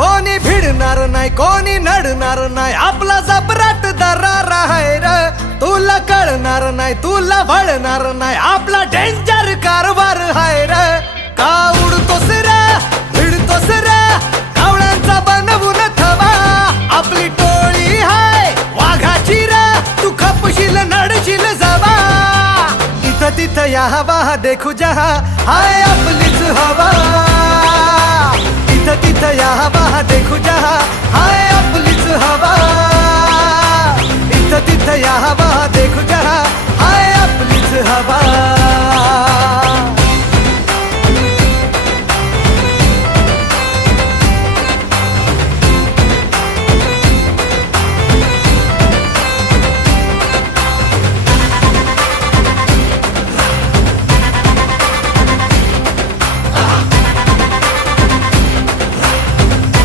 कोणी भिडणार नाही कोणी नडणार नाही आपला जबराट दरार आहे र तुला कळणार नाही तुला वळणार नाही आपला डेंजर कारभार आहे र का उडतोस रे भिडतोस रे कावळ्यांचा बनवून थवा आपली टोळी हाय वाघाची रे तू खपशील नडशील जवा इथं तिथं या हवा देखू जहा हाय आपलीच हवा इथं तिथं या हवा देखू जहा हाय आपलीच हवा इथं तिथं या हवा देखू जहा हाय आपलीच हवा